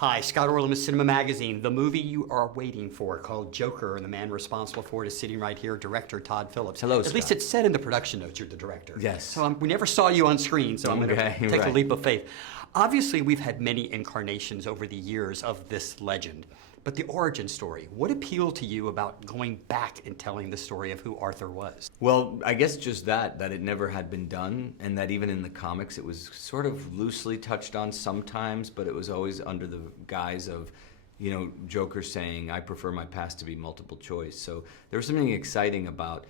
Hi, Scott Orlin with CINEMA-Magazin. The movie you are waiting for, called Joker, and the man responsible for it is sitting right here, director Todd Phillips. Hello, At least it's said in the production notes you're the director. Yes. So we never saw you on screen, so I'm going to take a leap of faith. Obviously, we've had many incarnations over the years of this legend, but the origin story, what appealed to you about going back and telling the story of who Arthur was? Well, I guess just that it never had been done, and that even in the comics it was sort of loosely touched on sometimes, but it was always under the guise of, you know, Joker saying, I prefer my past to be multiple choice. So there was something exciting about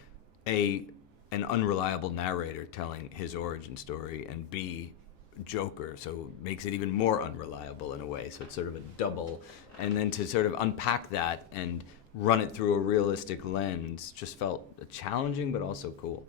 an unreliable narrator telling his origin story, and B, Joker, so it makes it even more unreliable in a way. So it's sort of a double, and then to sort of unpack that and run it through a realistic lens just felt challenging, but also cool.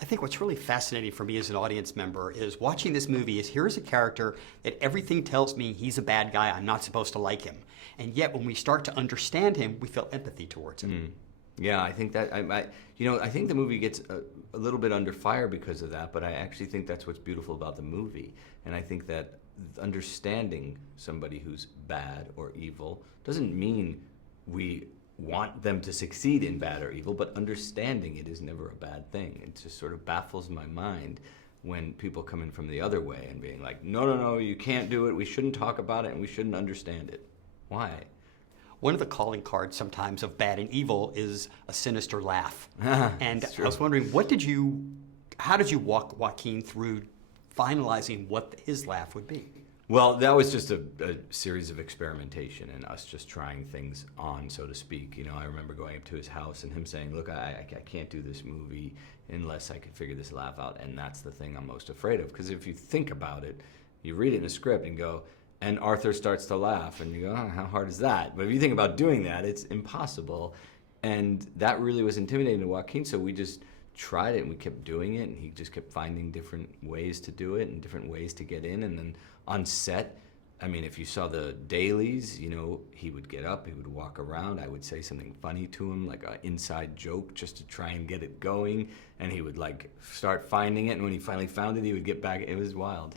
I think what's really fascinating for me as an audience member is watching this movie is here's a character that everything tells me he's a bad guy, I'm not supposed to like him. And yet when we start to understand him, we feel empathy towards him. Yeah, I think that, I think the movie gets a little bit under fire because of that, but I actually think that's what's beautiful about the movie. And I think that understanding somebody who's bad or evil doesn't mean we want them to succeed in bad or evil, but understanding it is never a bad thing. It just sort of baffles my mind when people come in from the other way and being like, no, you can't do it, we shouldn't talk about it, and we shouldn't understand it. Why? One of the calling cards sometimes of bad and evil is a sinister laugh. And I was wondering, how did you walk Joaquin through finalizing what his laugh would be? Well, that was just a series of experimentation and us just trying things on, so to speak. You know, I remember going up to his house and him saying, look, I can't do this movie unless I can figure this laugh out, and that's the thing I'm most afraid of. Because if you think about it, you read it in a script and go, and Arthur starts to laugh, and you go, oh, how hard is that? But if you think about doing that, it's impossible. And that really was intimidating to Joaquin, so we just tried it and we kept doing it, and he just kept finding different ways to do it and different ways to get in. And then on set, I mean, if you saw the dailies, you know, he would get up, he would walk around, I would say something funny to him, like an inside joke just to try and get it going, and he would like start finding it, and when he finally found it, he would get back. It was wild.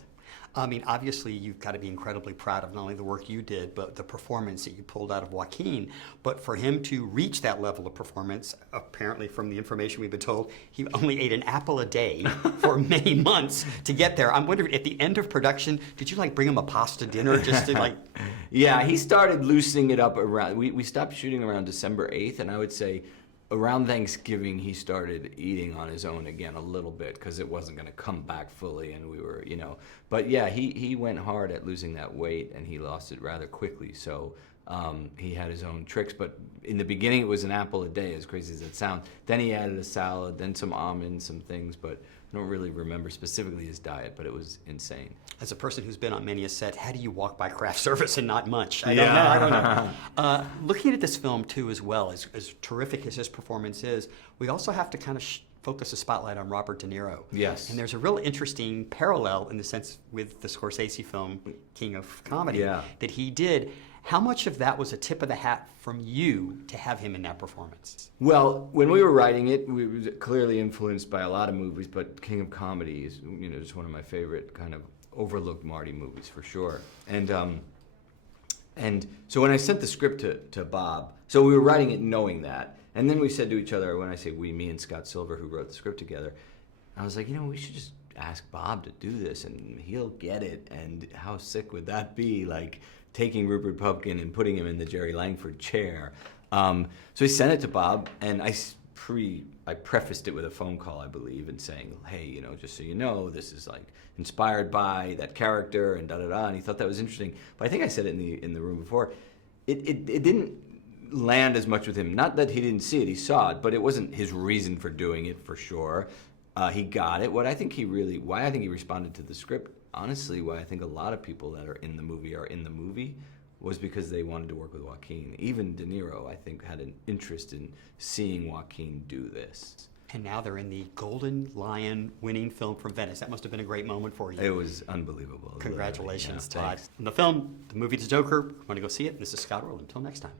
I mean, obviously, you've got to be incredibly proud of not only the work you did, but the performance that you pulled out of Joaquin. But for him to reach that level of performance, apparently from the information we've been told, he only ate an apple a day for many months to get there. I'm wondering, at the end of production, did you like bring him a pasta dinner just to like... Yeah, he started loosening it up around, we stopped shooting around December 8th, and I would say around Thanksgiving, he started eating on his own again a little bit because it wasn't going to come back fully, and we were, you know. But yeah, he went hard at losing that weight, and he lost it rather quickly. So he had his own tricks. But in the beginning, it was an apple a day, as crazy as it sounds. Then he added a salad, then some almonds, some things. But I don't really remember specifically his diet, but it was insane. As a person who's been on many a set, how do you walk by craft service and not much? I don't know. Looking at this film, too, as well, as terrific as his performance is, we also have to kind of focus a spotlight on Robert De Niro. Yes. And there's a real interesting parallel in the sense with the Scorsese film, King of Comedy, that he did. How much of that was a tip of the hat from you to have him in that performance? Well, when we were writing it, we were clearly influenced by a lot of movies, but King of Comedy is, you know, just one of my favorite kind of overlooked Marty movies for sure. And so when I sent the script to Bob, so we were writing it knowing that, and then we said to each other, when I say we, me and Scott Silver, who wrote the script together, I was like, you know, we should just ask Bob to do this and he'll get it. And how sick would that be? Like taking Rupert Pupkin and putting him in the Jerry Langford chair. So he sent it to Bob, and I prefaced it with a phone call, I believe, and saying, hey, you know, just so you know, this is like inspired by that character and da-da-da, and he thought that was interesting. But I think I said it in the room before. It didn't land as much with him. Not that he didn't see it, he saw it, but it wasn't his reason for doing it for sure. He got it. Why I think he responded to the script, honestly, why I think a lot of people that are in the movie was because they wanted to work with Joaquin. Even De Niro, I think, had an interest in seeing Joaquin do this. And now they're in the Golden Lion winning film from Venice. That must have been a great moment for you. It was unbelievable. Congratulations, yeah, Todd. The movie The Joker, want to go see it? This is Scott Orlin. Until next time.